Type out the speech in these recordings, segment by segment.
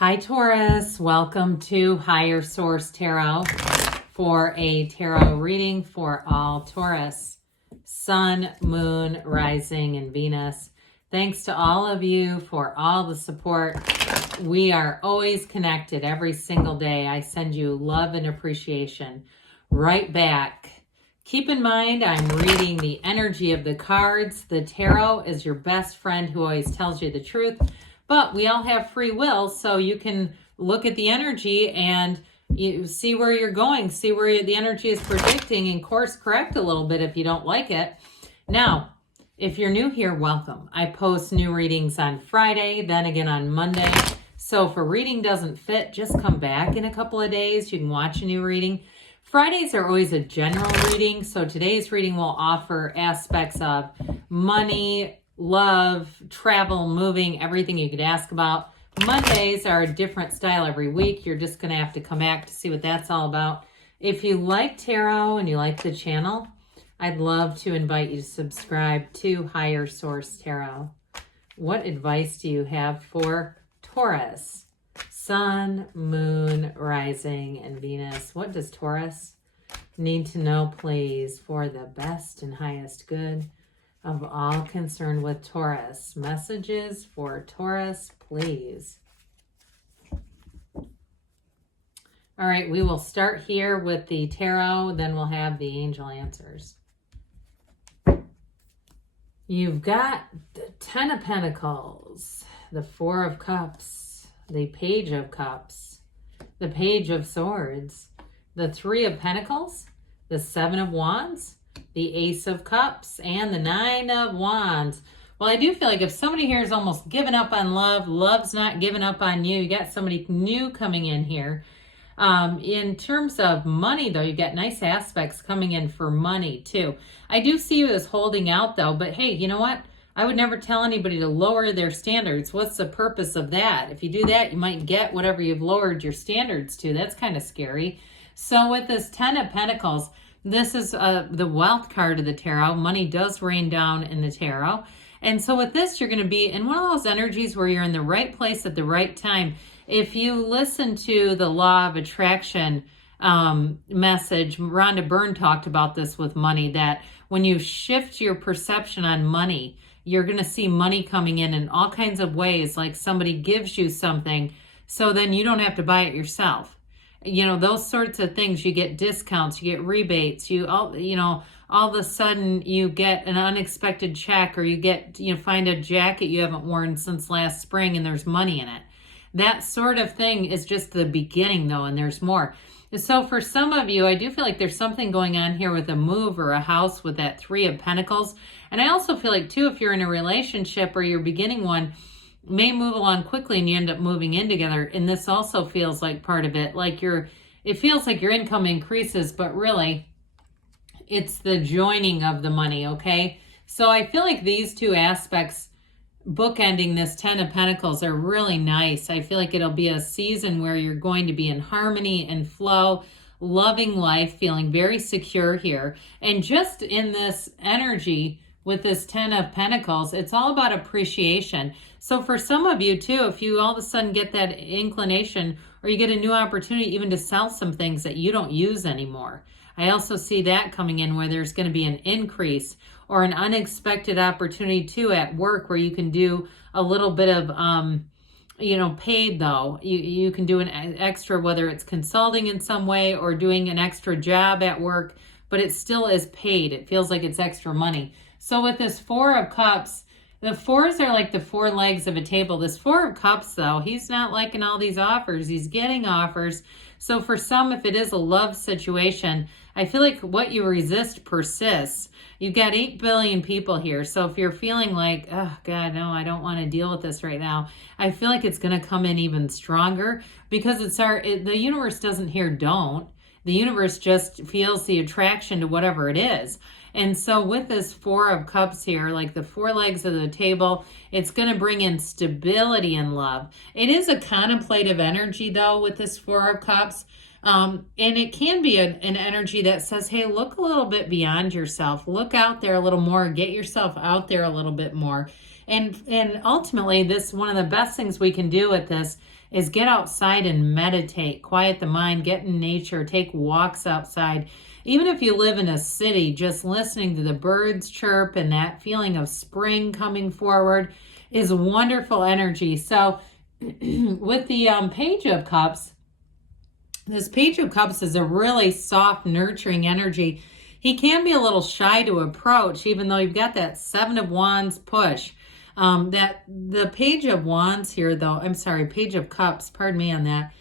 Hi Taurus, welcome to Higher Source Tarot for a tarot reading for all Taurus, Sun, Moon, Rising, and Venus. Thanks to all of you for all the support. We are always connected every single day. I send you love and appreciation right back. Keep in mind, I'm reading the energy of the cards. The tarot is your best friend who always tells you the truth. But we all have free will, so you can look at the energy and you see where you're going, see where the energy is predicting, and course correct a little bit if you don't like it. Now, if you're new here, welcome. I post new readings on Friday, then again on Monday. So if a reading doesn't fit, just come back in a couple of days. You can watch a new reading. Fridays are always a general reading, so today's reading will offer aspects of money, love, travel, moving, everything you could ask about. Mondays are a different style every week. You're just going to have to come back to see what that's all about. If you like tarot and you like the channel, I'd love to invite you to subscribe to Higher Source Tarot. What advice do you have for Taurus? Sun, Moon, Rising, and Venus. What does Taurus need to know, please, for the best and highest good of all concerned with Taurus? Messages for Taurus, please. All right, we will start here with the tarot, then we'll have the angel answers. You've got the Ten of Pentacles, the Four of Cups, the Page of Cups, the Page of Swords, the Three of Pentacles, the Seven of Wands, the Ace of Cups, and the Nine of Wands. Well, I do feel like if somebody here is almost given up on love, love's not giving up on you. You got somebody new coming in here. In terms of money, though, you got nice aspects coming in for money, too. I do see you as holding out, though. But, hey, you know what? I would never tell anybody to lower their standards. What's the purpose of that? If you do that, you might get whatever you've lowered your standards to. That's kind of scary. So with this Ten of Pentacles, this is the wealth card of the tarot. Money does rain down in the tarot. And so with this, you're going to be in one of those energies where you're in the right place at the right time. If you listen to the law of attraction message, Rhonda Byrne talked about this with money, that when you shift your perception on money, you're going to see money coming in all kinds of ways, like somebody gives you something, so then you don't have to buy it yourself. You know, those sorts of things. You get discounts, you get rebates, all of a sudden you get an unexpected check, or you find a jacket you haven't worn since last spring and there's money in it. That sort of thing is just the beginning, though, and there's more. So for some of you, I do feel like there's something going on here with a move or a house with that Three of Pentacles. And I also feel like, too, if you're in a relationship or you're beginning one, may move along quickly and you end up moving in together. And this also feels like part of it. Like it feels like your income increases, but really it's the joining of the money, okay? So I feel like these two aspects bookending this Ten of Pentacles are really nice. I feel like it'll be a season where you're going to be in harmony and flow, loving life, feeling very secure here. And just in this energy with this Ten of Pentacles, it's all about appreciation. So for some of you too, if you all of a sudden get that inclination, or you get a new opportunity even to sell some things that you don't use anymore, I also see that coming in, where there's going to be an increase or an unexpected opportunity too at work, where you can do a little bit of, paid though. You can do an extra, whether it's consulting in some way or doing an extra job at work, but it still is paid. It feels like it's extra money. So with this Four of Cups, the fours are like the four legs of a table. This Four of Cups, though, he's not liking all these offers. He's getting offers. So for some, if it is a love situation, I feel like what you resist persists. You've got 8 billion people here. So if you're feeling like, oh, God, no, I don't want to deal with this right now, I feel like it's going to come in even stronger, because the universe doesn't hear don't. The universe just feels the attraction to whatever it is. And so with this Four of Cups here, like the four legs of the table, it's going to bring in stability and love. It is a contemplative energy, though, with this Four of Cups. And it can be an energy that says, hey, look a little bit beyond yourself. Look out there a little more. Get yourself out there a little bit more. And ultimately, this, one of the best things we can do with this is get outside and meditate, quiet the mind, get in nature, take walks outside. Even if you live in a city, just listening to the birds chirp and that feeling of spring coming forward is wonderful energy. So with the Page of Cups, this Page of Cups is a really soft, nurturing energy. He can be a little shy to approach, even though you've got that Seven of Wands push. That the Page of Wands here, though, I'm sorry, Page of Cups, pardon me on that,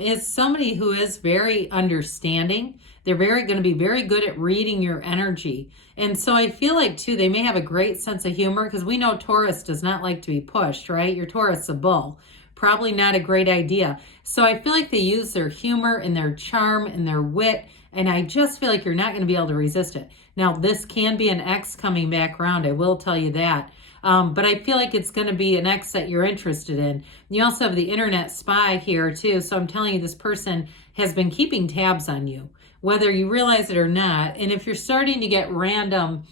is somebody who is very understanding. They're going to be very good at reading your energy. And so I feel like, too, they may have a great sense of humor, because we know Taurus does not like to be pushed, right? Your Taurus is a bull. Probably not a great idea. So I feel like they use their humor and their charm and their wit, and I just feel like you're not going to be able to resist it. Now, this can be an ex coming back around. I will tell you that. But I feel like it's going to be an ex that you're interested in. You also have the internet spy here too. So I'm telling you, this person has been keeping tabs on you, whether you realize it or not. And if you're starting to get random,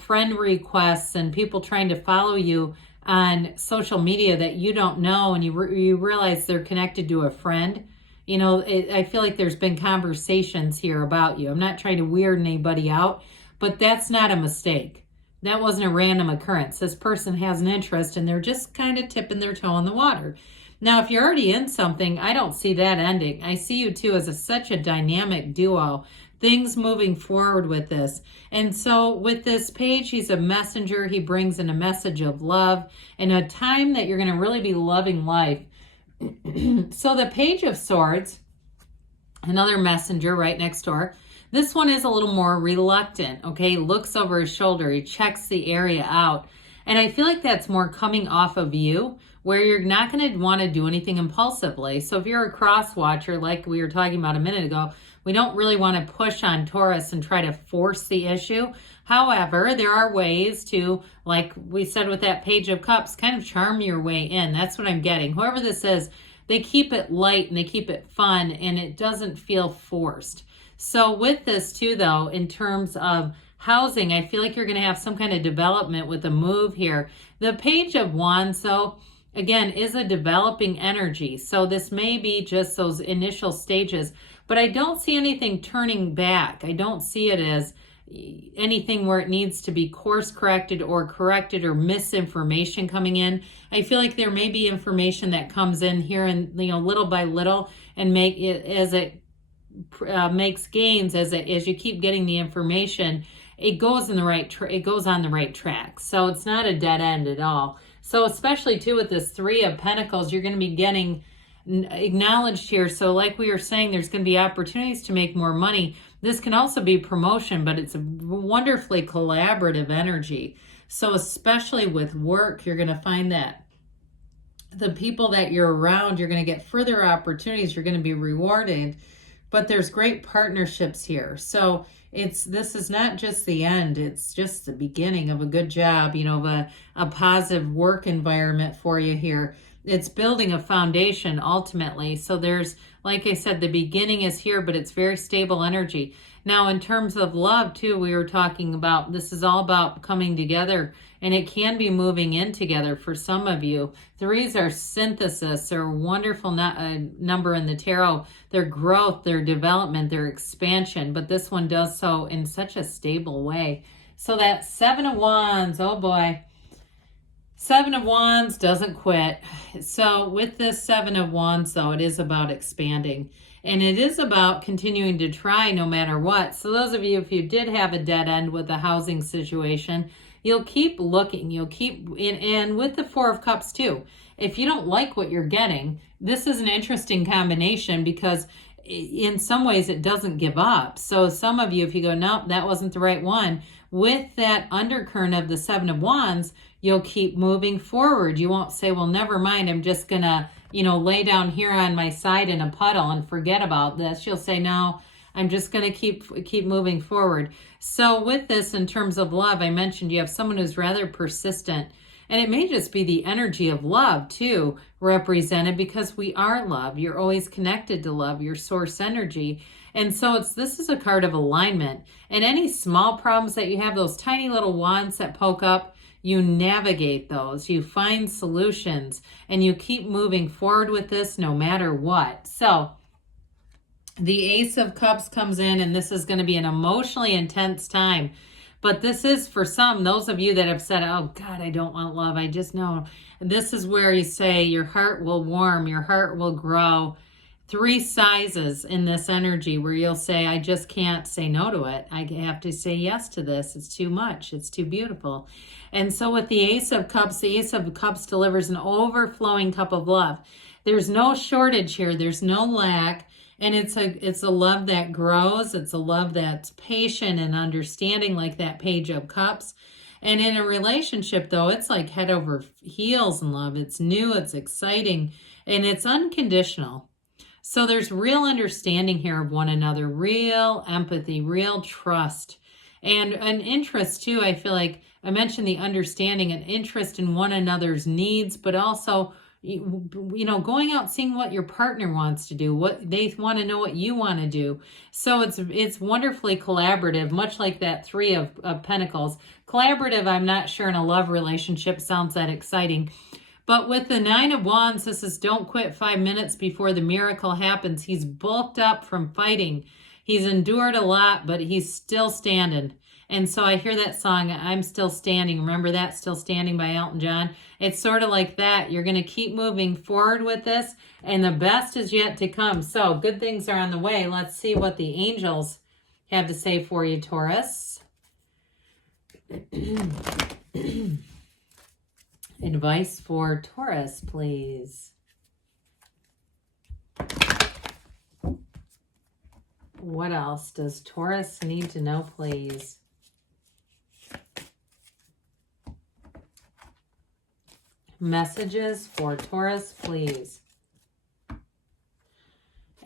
friend requests and people trying to follow you on social media that you don't know, and you realize they're connected to a friend, I feel like there's been conversations here about you. I'm not trying to weird anybody out, but that's not a mistake. That wasn't a random occurrence. This person has an interest and they're just kind of tipping their toe in the water. Now, if you're already in something, I don't see that ending. I see you two as such a dynamic duo, things moving forward with this. And so with this page, he's a messenger. He brings in a message of love and a time that you're going to really be loving life. So the Page of Swords, another messenger right next door. This one is a little more reluctant, okay? Looks over his shoulder. He checks the area out. And I feel like that's more coming off of you, where you're not going to want to do anything impulsively. So if you're a cross watcher, like we were talking about a minute ago, we don't really want to push on Taurus and try to force the issue. However, there are ways to, like we said with that Page of Cups, kind of charm your way in. That's what I'm getting. Whoever this is, they keep it light and they keep it fun, and it doesn't feel forced. So with this too, though, in terms of housing, I feel like you're going to have some kind of development with a move here. The Page of Wands, though, again, is a developing energy. So this may be just those initial stages, but I don't see anything turning back. I don't see it as anything where it needs to be course corrected or misinformation coming in. I feel like there may be information that comes in here and, little by little, and make it as it makes gains as you keep getting the information, it goes in the right it goes on the right track. So it's not a dead end at all. So especially too with this Three of Pentacles, you're going to be getting acknowledged here. So like we were saying, there's going to be opportunities to make more money. This can also be promotion, but it's a wonderfully collaborative energy. So especially with work, you're going to find that the people that you're around, you're going to get further opportunities. You're going to be rewarded. But there's great partnerships here. So this is not just the end. It's just the beginning of a good job, of a positive work environment for you here. It's building a foundation ultimately. So there's, like I said, the beginning is here, but it's very stable energy. Now, in terms of love too, we were talking about, this is all about coming together, and it can be moving in together for some of you. Threes are synthesis. They're a wonderful number in the tarot. Their growth, their development, their expansion, but this one does so in such a stable way. So that Seven of Wands, oh boy. Seven of Wands doesn't quit. So with this Seven of Wands, though, it is about expanding. And it is about continuing to try no matter what. So those of you, if you did have a dead end with the housing situation, you'll keep looking. You'll keep, and with the Four of Cups too, if you don't like what you're getting, this is an interesting combination because in some ways it doesn't give up. So some of you, if you go, nope, that wasn't the right one, with that undercurrent of the Seven of Wands, you'll keep moving forward. You won't say, well, never mind, I'm just going to, lay down here on my side in a puddle and forget about this. You'll say, no, I'm just going to keep moving forward. So with this, in terms of love, I mentioned you have someone who's rather persistent, and it may just be the energy of love too represented, because we are love. You're always connected to love, your source energy. And so this is a card of alignment, and any small problems that you have, those tiny little wands that poke up, You navigate those, you find solutions, and you keep moving forward with this no matter what. So the Ace of Cups comes in, and this is going to be an emotionally intense time. But this is, for some, those of you that have said, oh God, I don't want love, I just know. This is where you say your heart will warm, your heart will grow. 3 sizes in this energy where you'll say, I just can't say no to it. I have to say yes to this. It's too much. It's too beautiful. And so with the Ace of Cups, the Ace of Cups delivers an overflowing cup of love. There's no shortage here. There's no lack. And it's a love that grows. It's a love that's patient and understanding, like that Page of Cups. And in a relationship, though, it's like head over heels in love. It's new, it's exciting, and it's unconditional. So there's real understanding here of one another, real empathy, real trust, and an interest too. I feel like I mentioned the understanding and interest in one another's needs, but also, you know, going out, seeing what your partner wants to do, what they want to know, what you want to do. So it's wonderfully collaborative, much like that 3 of Pentacles. Collaborative, I'm not sure in a love relationship sounds that exciting. But with the 9 of Wands, this is don't quit 5 minutes before the miracle happens. He's bulked up from fighting. He's endured a lot, but he's still standing. And so I hear that song, I'm Still Standing. Remember that, Still Standing by Elton John? It's sort of like that. You're going to keep moving forward with this, and the best is yet to come. So good things are on the way. Let's see what the angels have to say for you, Taurus. Advice for Taurus, please. What else does Taurus need to know, please? Messages for Taurus, please.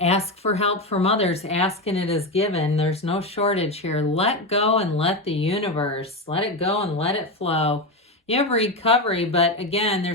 Ask for help from others. Ask and it is given. There's no shortage here. Let go and let the universe. Let it go and let it flow. You have recovery, but again, there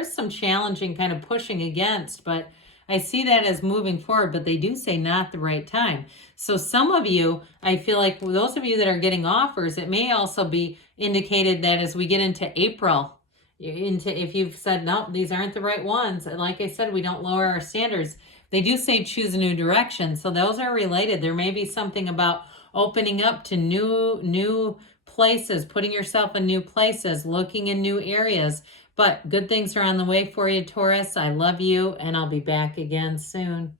is some challenging kind of pushing against, but I see that as moving forward, but they do say not the right time. So some of you, I feel like those of you that are getting offers, it may also be indicated that as we get into April, if you've said, no, these aren't the right ones. Like I said, we don't lower our standards. They do say choose a new direction. So those are related. There may be something about opening up to new places, putting yourself in new places, looking in new areas. But good things are on the way for you, Taurus. I love you, and I'll be back again soon.